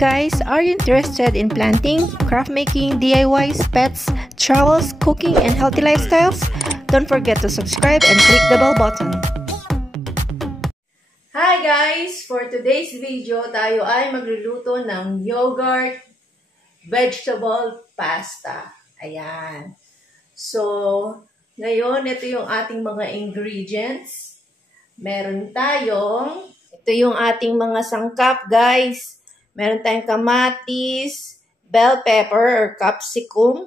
guys, are you interested in planting, craft making, DIYs, pets, travels, cooking, and healthy lifestyles? Don't forget to subscribe and click the bell button. Hi guys! For today's video, tayo ay magluluto ng yogurt vegetable pasta. Ayan. So, ngayon, ito yung ating mga ingredients. Meron tayong, ito yung ating mga sangkap guys. Meron tayong kamatis, bell pepper or capsicum,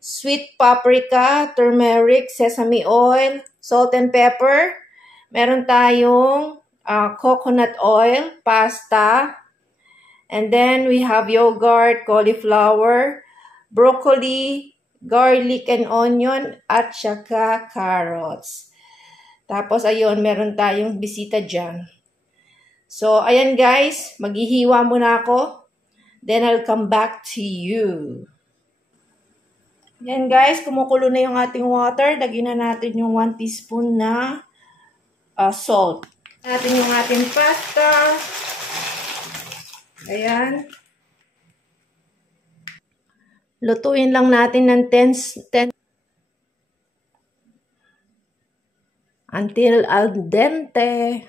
sweet paprika, turmeric, sesame oil, salt and pepper. Meron tayong coconut oil, pasta, and then we have yogurt, cauliflower, broccoli, garlic and onion, at saka carrots. Tapos ayun, meron tayong bisita dyan. So, ayan guys, maghihiwa muna ako. Then, I'll come back to you. Ayan guys, kumukulo na yung ating water. Lagyan na natin yung 1 teaspoon na salt. Natin yung ating pasta. Ayan. Lutuin lang natin ng 10 until al dente.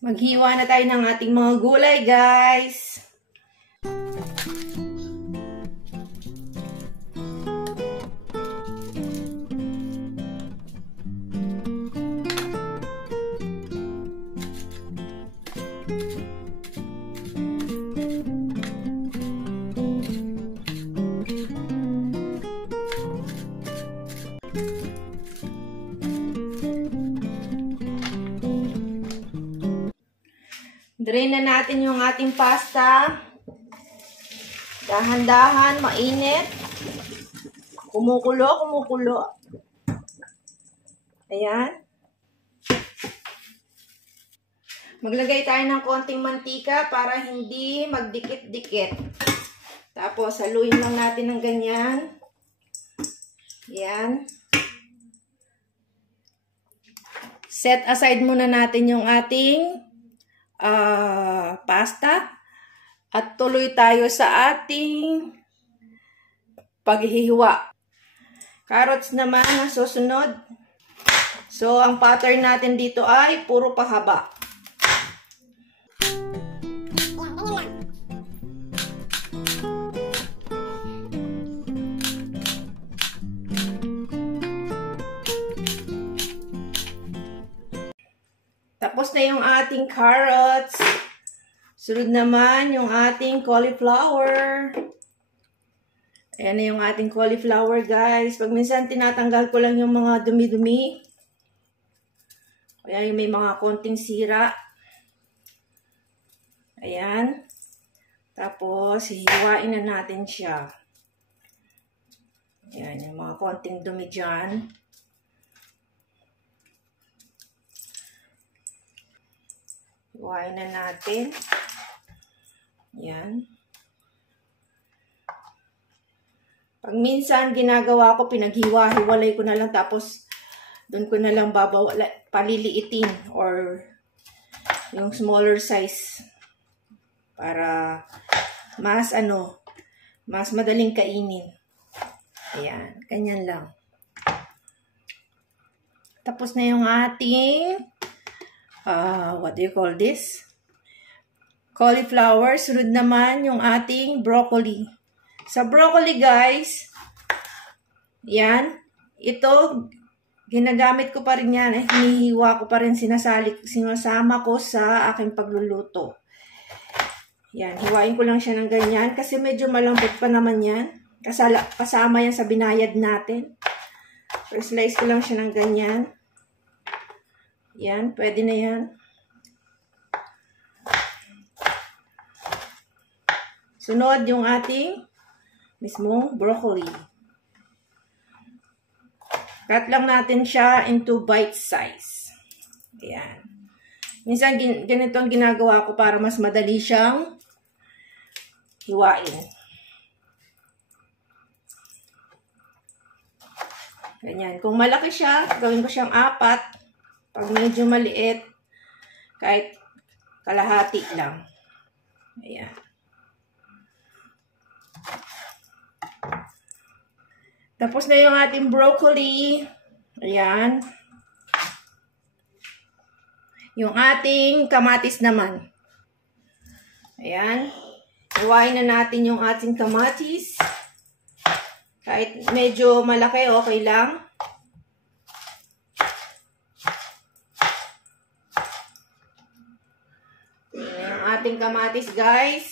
Maghiwa na tayo ng ating mga gulay, guys. Drain na natin yung ating pasta. Dahan-dahan, mainit. Kumukulo, kumukulo. Ayan. Maglagay tayo ng konting mantika para hindi magdikit-dikit. Tapos, haluin lang natin ng ganyan. Ayan. Set aside muna natin yung ating pasta at tuloy tayo sa ating paghihiwa. Carrots naman ang susunod. So, ang pattern natin dito ay puro pahaba. Tapos na yung ating carrots. Sunod naman yung ating cauliflower. Ayan na yung ating cauliflower, guys. Pag minsan tinatanggal ko lang yung mga dumi-dumi. Kaya yung may mga konting sira. Ayan. Tapos, hihiwain na natin siya. Ayan, yung mga konting dumi dyan. Hiwain na natin. Yan. Pag minsan ginagawa ko, pinaghiwa-hiwalay ko na lang tapos doon ko na lang paliliitin or yung smaller size para mas mas madaling kainin. Ayan, ganyan lang. Tapos na yung ating what do you call this? Cauliflower. Sunod naman yung ating broccoli. Sa broccoli, guys, yan. Ito, ginagamit ko pa rin yan. Hinihiwa ko pa rin, sinasama ko sa aking pagluluto. Yan, hiwain ko lang siya ng ganyan kasi medyo malambot pa naman yan. Kasama yan sa binayad natin. So, slice ko lang siya ng ganyan. Yan, pwede na yan. Sunod yung ating mismong broccoli. Cut lang natin siya into bite size. Ayan. Minsan ganito ang ginagawa ko para mas madali siyang hiwain. Ganyan. Kung malaki siya, gawin ko siyang 4. Pag medyo maliit, kahit kalahati lang. Ayan. Tapos na yung ating broccoli. Ayan. Yung ating kamatis naman. Ayan. Iwain na natin yung ating kamatis. Kahit medyo malaki, okay lang. Ayan yung ating kamatis, guys.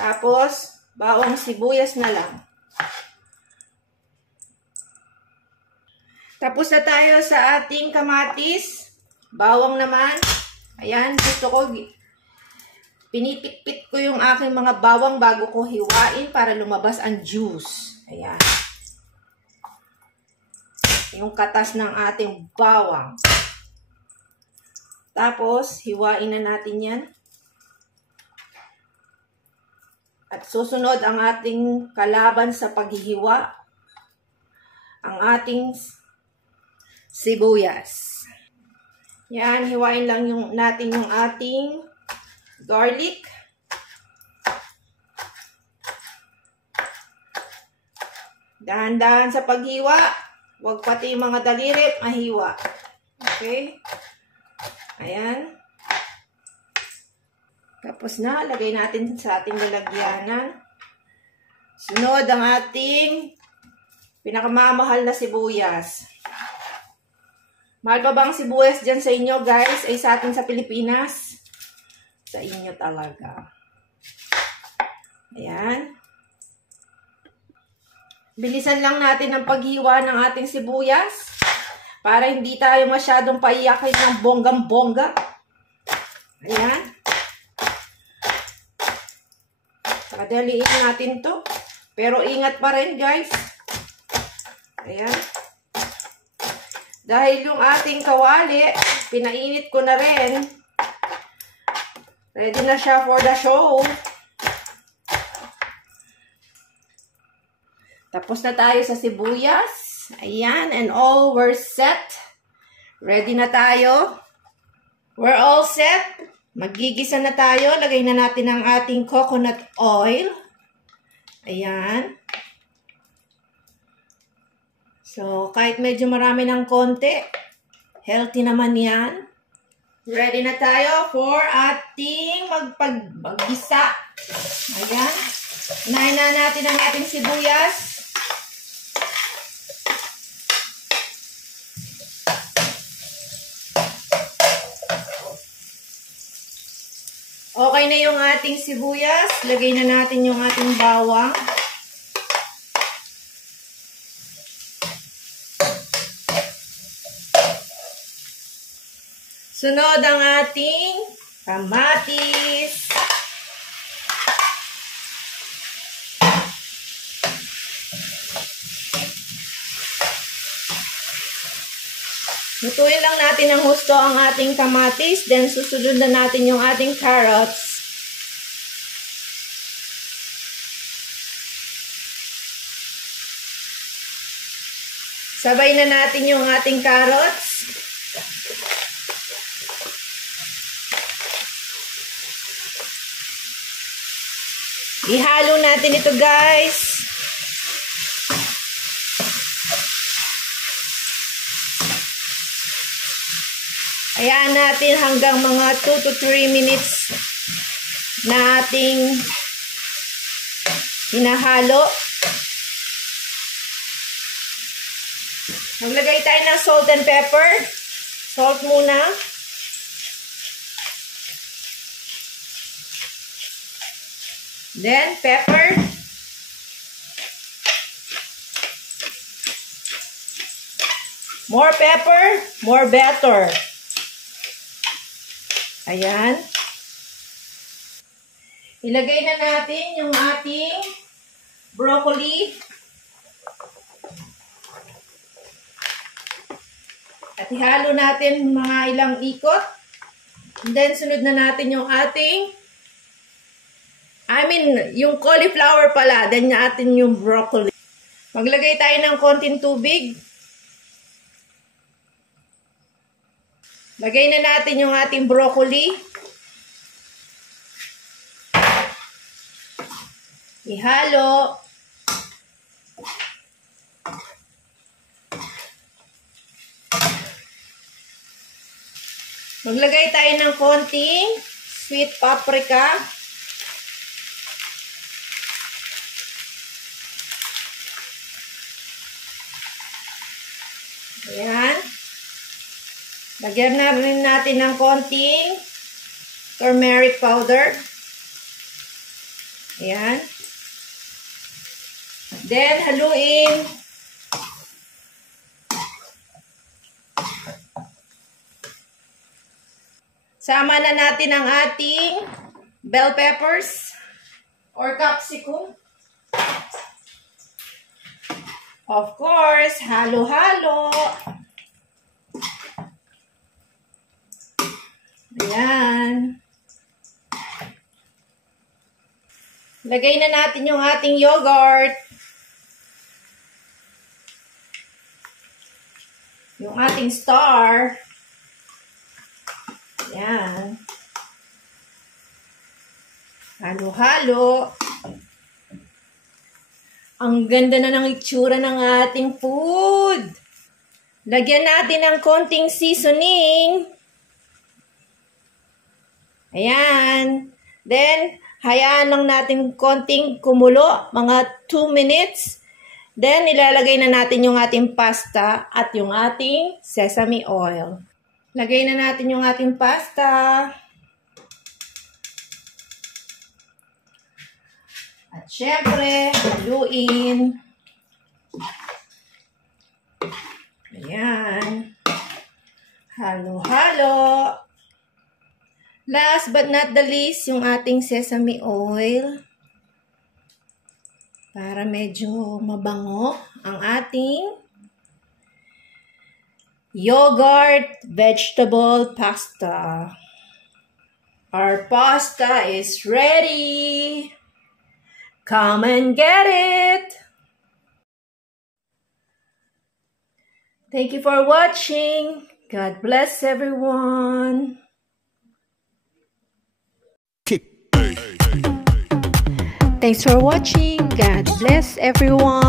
Tapos, bawang sibuyas na lang. Tapos na tayo sa ating kamatis. Bawang naman. Ayan, gusto ko, pinipit-pit ko yung aking mga bawang bago ko hiwain para lumabas ang juice. Ayan. Yung katas ng ating bawang. Tapos, hiwain na natin yan. At susunod ang ating kalaban sa paghihiwa, ang ating sibuyas. Yan, hiwain lang natin yung ating garlic. Dahan-dahan sa paghiwa, huwag pati yung mga daliri mahiwa. Okay? Ayan. Tapos na, lagay natin sa ating lalagyanan. Sunod ang ating pinakamamahal na sibuyas. Mahal pa bang sibuyas dyan sa inyo, guys? Ay sa atin sa Pilipinas? Sa inyo talaga. Ayan. Bilisan lang natin ang paghiwa ng ating sibuyas para hindi tayo masyadong paiyakin ng bonggang-bongga. Ayan. Padaliin natin to. Pero ingat pa rin, guys. Ayan. Dahil yung ating kawali, pinainit ko na rin. Ready na siya for the show. Tapos na tayo sa sibuyas. Ayan. And all, we're set. Ready na tayo. We're all set. Magigisa na tayo. Lagay na natin ang ating coconut oil. Ayan. So, kahit medyo marami ng konti, healthy naman yan. Ready na tayo for ating maggisa. Ayan. Unahin na natin ang ating sibuyas. Okay na yung ating sibuyas. Lagay na natin yung ating bawang. Sunod ang ating kamatis. Lutuin lang natin ng husto ang ating kamatis. Then, susunod na natin yung ating carrots. Sabay na natin yung ating carrots. Ihalo natin ito, guys. Hayaan natin hanggang mga 2 to 3 minutes na ating hinahalo. Maglagay tayo ng salt and pepper. Salt muna. Then, pepper. More pepper, more better. Ayan. Ilagay na natin yung ating broccoli. At ihalo natin mga ilang ikot. And then, sunod na natin yung ating, yung cauliflower pala. Then natin yung broccoli. Maglagay tayo ng konting tubig. Lagay na natin yung ating broccoli. Ihalo. Maglagay tayo ng konting sweet paprika. Ayan. Lagyan na rin natin ng konting turmeric powder. Ayan. Then, haluin. Sama na natin ang ating bell peppers or capsicum. Of course, halo-halo. Ayan. Lagay na natin yung ating yogurt. Yung ating star. Ayan. Halo-halo. Ang ganda na ng itsura ng ating food. Lagyan natin ng konting seasoning. Ayan. Then, hayaan lang natin konting kumulo, mga 2 minutes. Then, ilalagay na natin yung ating pasta at yung ating sesame oil. Lagay na natin yung ating pasta. At syempre, haluin. Ayan. Halo-halo. Last but not the least, yung ating sesame oil. Para medyo mabango ang ating yogurt vegetable pasta. Our pasta is ready. Come and get it. Thank you for watching. God bless everyone. Thanks for watching. God bless everyone.